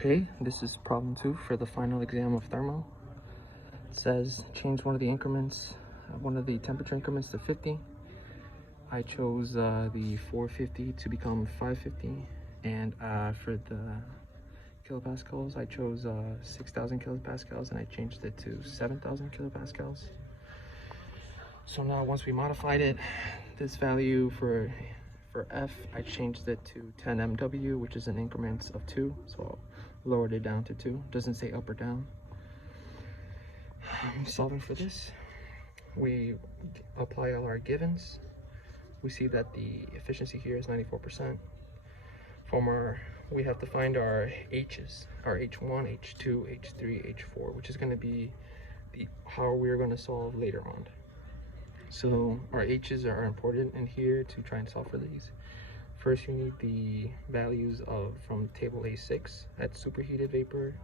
Okay, this is problem 2 for the final exam of thermo. It says change one of the increments, one of the temperature increments to 50. I chose the 450 to become 550, and for the kilopascals, I chose 6,000 kilopascals, and I changed it to 7,000 kilopascals. So now once we modified it, this value for F, I changed it to 10 MW, which is in increments of 2, so lowered it down to 2. Doesn't say up or down. Solving for this, we apply all our givens. We see that the efficiency here is 94%. We have to find our H's, our H1, H2, H3, H4, which is going to be how we're going to solve later on. So our H's are important in here to try and solve for these. First, you need the values from table A6 at superheated vapor,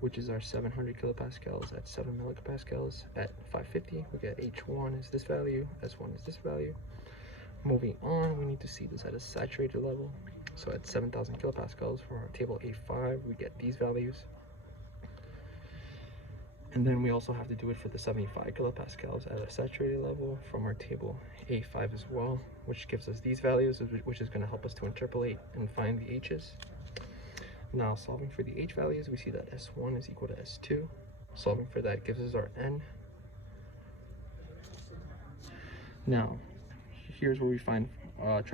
which is our 700 kilopascals at 7 megapascals. At 550, we get H1 is this value, S1 is this value. Moving on, we need to see this at a saturated level. So at 7,000 kilopascals for our table A5, we get these values. And then we also have to do it for the 75 kilopascals at a saturated level from our table A5 as well, which gives us these values, which is going to help us to interpolate and find the H's. Now solving for the H values, we see that S1 is equal to S2. Solving for that gives us our N. Now, here's where we try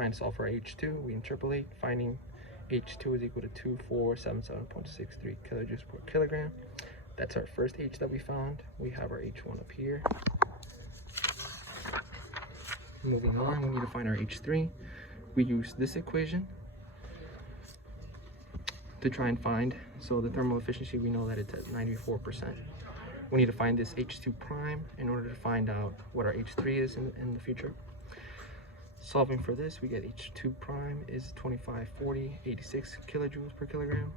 and solve for H2. We interpolate, finding H2 is equal to 2477.63 kilojoules per kilogram. That's our first H that we found. We have our H1 up here. Moving on, we need to find our H3. We use this equation to try and find, so the thermal efficiency, we know that it's at 94%. We need to find this H2 prime in order to find out what our H3 is in the future. Solving for this, we get H2 prime is 2540.86 kilojoules per kilogram.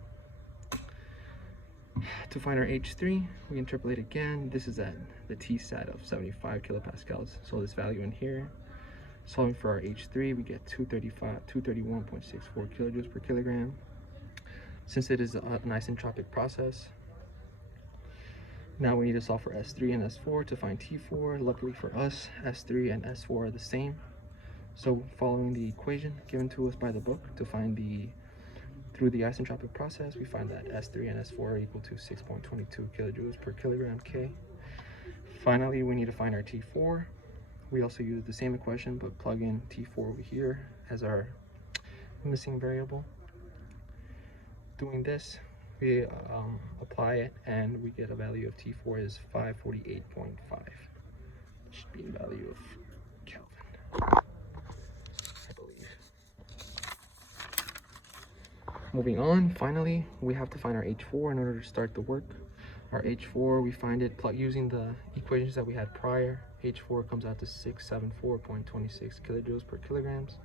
To find our H3, we interpolate again. This is at the T-sat of 75 kilopascals, so this value in here. Solving for our H3, we get 231.64 kilojoules per kilogram. Since it is an isentropic process, now we need to solve for S3 and S4 to find T4. Luckily for us, S3 and S4 are the same. So following the equation given to us by the book to find through the isentropic process, we find that S3 and S4 are equal to 6.22 kilojoules per kilogram K. Finally, we need to find our T4. We also use the same equation, but plug in T4 over here as our missing variable. Doing this, we apply it, and we get a value of T4 is 548.5. Should be the value of Kelvin, I believe. Moving on, finally, we have to find our H4 in order to start the work. Our H4, we find it using the equations that we had prior. H4 comes out to 674.26 kilojoules per kilograms.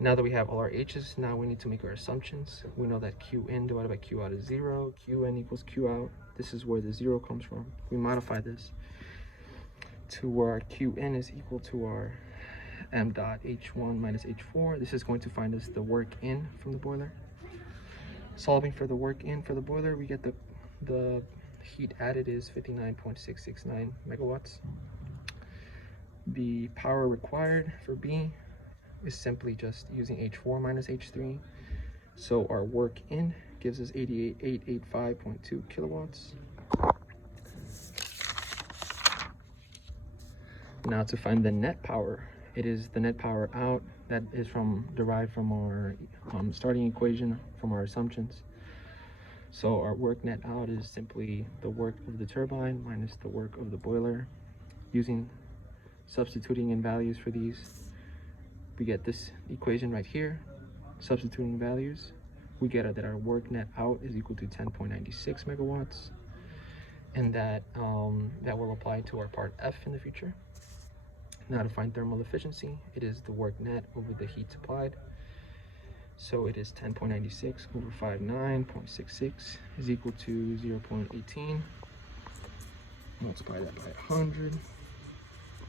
Now that we have all our H's, now we need to make our assumptions. We know that Qin divided by Q out is 0, Qn equals Q out. This is where the 0 comes from. We modify this to where our Qn is equal to our m dot H1 minus H4. This is going to find us the work in from the boiler. Solving for the work in for the boiler, we get the heat added is 59.669 megawatts. The power required for B is simply just using H4 minus H3. So our work in gives us 88,885.2 kilowatts. Now to find the net power, it is the net power out that is derived from our starting equation from our assumptions. So our work net out is simply the work of the turbine minus the work of the boiler. Substituting in values for these, we get this equation right here. Substituting values, we get that our work net out is equal to 10.96 megawatts, and that will apply to our part F in the future. Now to find thermal efficiency, it is the work net over the heat supplied. So it is 10.96 over 59.66 is equal to 0.18. Multiply that by 100,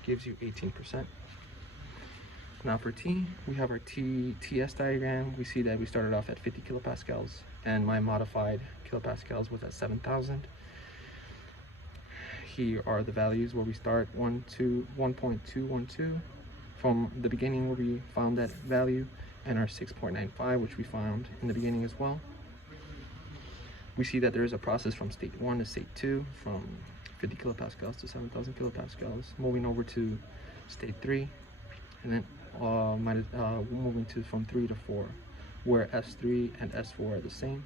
gives you 18%. Now for T, we have our TS diagram. We see that we started off at 50 kilopascals and my modified kilopascals was at 7,000. Here are the values where we start 1.212 from the beginning where we found that value, and our 6.95, which we found in the beginning as well. We see that there is a process from state 1 to state 2, from 50 kilopascals to 7,000 kilopascals, moving over to state 3, and then moving to from 3 to 4, where S3 and S4 are the same.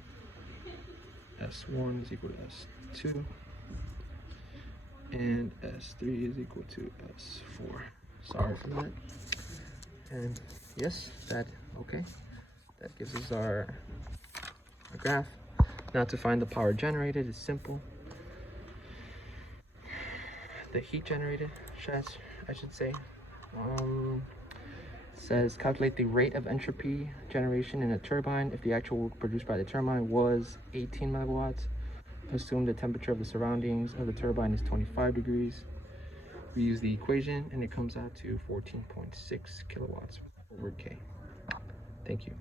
S1 is equal to S2, and S3 is equal to S4. Sorry for that. And yes, that gives us our graph. Now to find the power generated is simple. The heat generated, I should say, says calculate the rate of entropy generation in a turbine if the actual work produced by the turbine was 18 megawatts. Assume the temperature of the surroundings of the turbine is 25 degrees. We use the equation and it comes out to 14.6 kilowatts over K. Thank you.